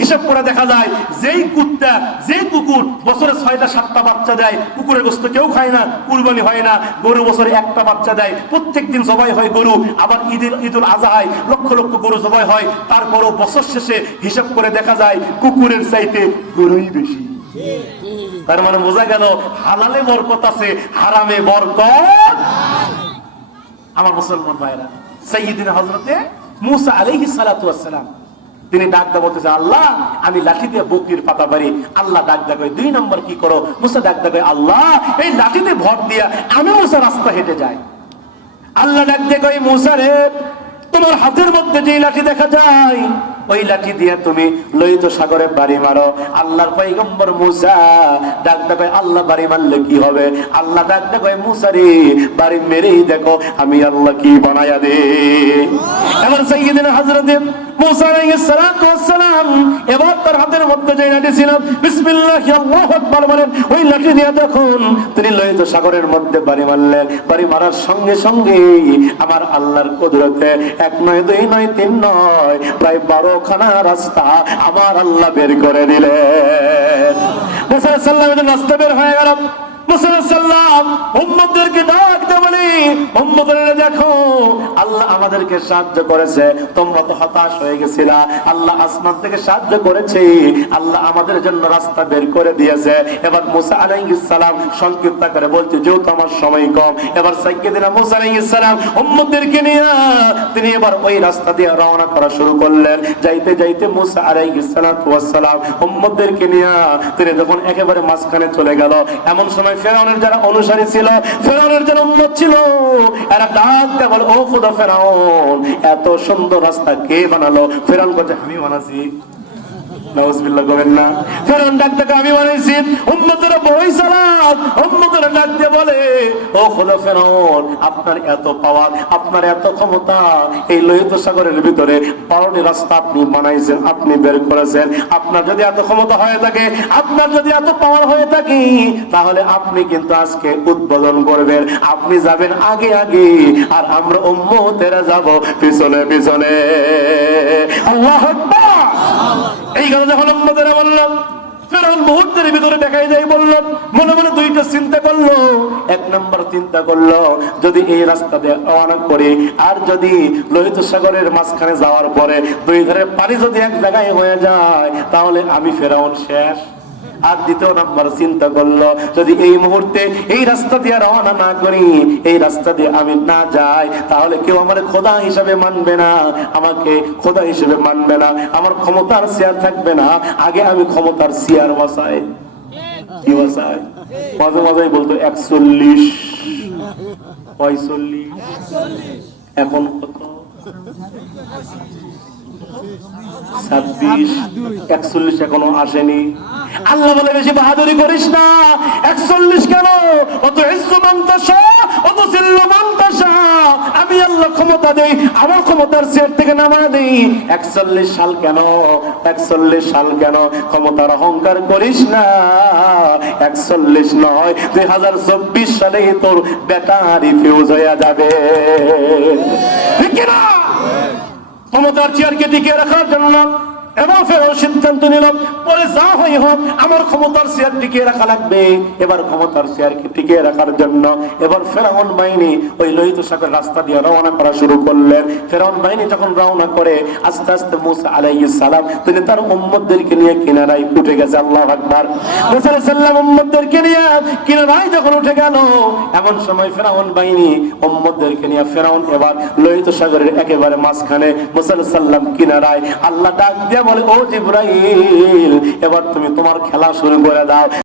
হিসাব করে দেখা যায় যেই কুত্তা যেই কুকুর বছরে 6টা 7টা বাচ্চা দেয়, কুকুরের গোশত কেউ খায় না, কুরবানি হয় না। গরু বছরে একটা বাচ্চা দেয়, প্রত্যেকদিন জবাই হয় গরু। আবার ঈদুল আজহায় লক্ষ লক্ষ গরু জবাই হয়। তারপরও বছর শেষে হিসাব করে দেখা যায় কুকুরের চাইতে গরুই বেশি। তার মানে বোঝা গেল হালালে বরকত আছে, হারামে বরকত। আমার মুসলমান ভাইরা, সাইয়্যিদিনা হযরতে মুসা আলাইহিস সালাতু ওয়াস সালাম তিনি ডাক দেয়া বলতেছে, আল্লাহ আমি লাঠি দিয়ে বকরির পাতা পারি। আল্লাহ ডাক দেয়া কয় 2 নম্বর কি করো? মুসা ডাক দেয়া কয়, আল্লাহ এই লাঠিতে ভর দিয়া আমি মুসা রাস্তা হেঁটে যাই। আল্লাহ ডাক দেয়া কয়, মুসা রে, তোমার হাতের মধ্যে যে লাঠি দেখা যায় ওই লাঠি দিয়ে তুমি লোহিত সাগরে বাড়ি মারো। আল্লাহর পয়গম্বর মুসা ডাক দেয়া কয়, আল্লাহ বাড়ি মারলে কি হবে? আল্লাহ ডাক দেয়া কয়, মুসা রে বাড়ি মেরেই দেখো আমি আল্লাহ কি বানায়া দে। এবার সাইয়্যিদিনা হযরতে মুসা আলাইহিস সালাতু ওয়াস সালাম এবার তার হাতের মধ্যে যে লাঠি ছিল, বিসমিল্লাহি আল্লাহু আকবার বলেন, ওই লাঠি দিয়ে যখন তিনি লোহিত সাগরের মধ্যে বাড়ি মারলেন, বাড়ি মারার সঙ্গে সঙ্গে আমার আল্লাহর কুদরতে 1 নয় 2 নয় 3 নয় প্রায় 12 খানা রাস্তা আমার আল্লাহ বের করে দিলেন। মুসা আলাইহিস সালামের রাস্তা বের হয়ে গেল। মুসা আলাইহিস সালাম উম্মতদেরকে ডাক দিয়ে বলে, উম্মতরা দেখো আল্লাহ আমাদেরকে সাহায্য করেছে, তোমরা তো হতাশ হয়ে গেছিলা, আল্লাহ আসমান থেকে সাহায্য করেছে, আল্লাহ আমাদের জন্য রাস্তা বের করে দিয়েছে। এবার মুসা আলাইহিস সালাম সংক্ষিপ্ত করে বলছে, যেহেতু আমার সময় কম, এবার সাইয়্যিদিনা মুসা আলাইহিস সালাম উম্মতদেরকে নিয়ে তিনি এবার ওই রাস্তা দিয়ে রওনা করা শুরু করলেন। যাইতে যাইতে মুসা আলাইহিস সালাম উম্মতদেরকে নিয়ে তিনি যখন একেবারে মাঝখানে চলে গেল, এমন সময় ফেরাউনের যারা অনুসারী ছিল, ফেরাউনের যারা উম্মত ছিল, এরা ডাক দিয়ে বলে, ও খোদা ফেরাউন, এত সুন্দর রাস্তা কে বানালো? ফেরাউন বলে, আমি বানাইছি। নাউজুবিল্লাহ করেন না। ফেরাউন ডাক দিয়ে আমি বানাইছি। উম্মতেরা বই সালাত, উম্মতেরা ডাক দিয়ে বলে, ও খোদা ফেরাউন, আপনার এত পাওয়ার, আপনার এত ক্ষমতা, এই লোহিত সাগরের ভিতরে 12টি রাস্তা আপনি বানাইছেন, আপনি বের করেছেন। আপনার যদি এত ক্ষমতা হয়ে থাকে, আপনার যদি এত পাওয়ার হয়ে থাকে, তাহলে আপনি কিন্তু আজকে উদ্বোধন করবেন, আপনি যাবেন আগে আগে, আর আমরা উম্মতেরা যাব পিছনে পিছনে। আল্লাহু আকবার। এই কথা যখন উম্মতেরা বললাম, ফেরাউন মুহূর্তের ভিতরে দেখাই যায় বলল, মনে মনে 2টা চিন্তা করলো। 1 নম্বর চিন্তা করলো, যদি এই রাস্তা দিয়ে রওনা করি, আর যদি লোহিত সাগরের মাঝখানে যাওয়ার পরে 2 ধারের পানি যদি এক জায়গায় হয়ে যায়, তাহলে আমি ফেরাউন শেষ। আর 2 নম্বর চিন্তা করলো, যদি এই মুহূর্তে এই রাস্তা দিয়ে রওনা না করি, এই রাস্তা দিয়ে আমি না যাই, তাহলে কেউ আমার খোদা হিসেবে মানবে না, আমাকে খোদা হিসেবে মানবে না, আমার ক্ষমতার চেয়ার থাকবে না। আগে আমি ক্ষমতার চেয়ার বসাই। কি বসাই? মাঝে মাঝে বলতো 41, 45, এখন কত? 26, 41 এখনো আসেনি। আল্লাহ বলে, বেশি বাহাদুরি করিস না। 41 কেন? অত ইজ্জু মানতাশা, অত জিল্লু মানতাশা, আমি আল্লাহ ক্ষমতা দেই, আমার ক্ষমতার চেয়ার থেকে নামা দেই। 41 সাল কেন? 41 সাল কেন? ক্ষমতার অহংকার করিস না। 41 নয়, 2024 সালেই তোর বেটা রিফিউজ হয়ে যাবে। ঠিক না? ক্ষমতার চেয়ারকে টিকিয়ে রাখার জন্য এবার ফেরাউন সিদ্ধান্ত নিল, পরে যা হয় হোক আমার ক্ষমতার চেয়ার টিকিয়ে রাখা লাগবে। এবার ক্ষমতার চেয়ারকে টিকিয়ে রাখার জন্য এবার ফেরাউন বাহিনী ওই লোহিত সাগর রাস্তা দিয়ে রওনা করা শুরু করলেন। ফেরাউন বাহিনী যখন রওনা করে, আস্তে আস্তে মুসা আলাইহিস সালাম তিনি তার উম্মতদেরকে নিয়ে কিনারায় উঠে গেছে। আল্লাহু আকবার। মুসা আলাইহিস সালাম উম্মতদেরকে নিয়ে কিনারায় যখন উঠে গেল, এমন সময় ফেরাউন বাহিনী উম্মতদেরকে নিয়ে ফেরাউন এবার লোহিত সাগরের একেবারে মাঝখানে, মুসা আলাইহিস সালাম কিনারায়। আল্লাহ ডাক দিয়ে বলে, ও জিবরাইল, এবার তুমি তোমার খেলা শুরু করে দাও।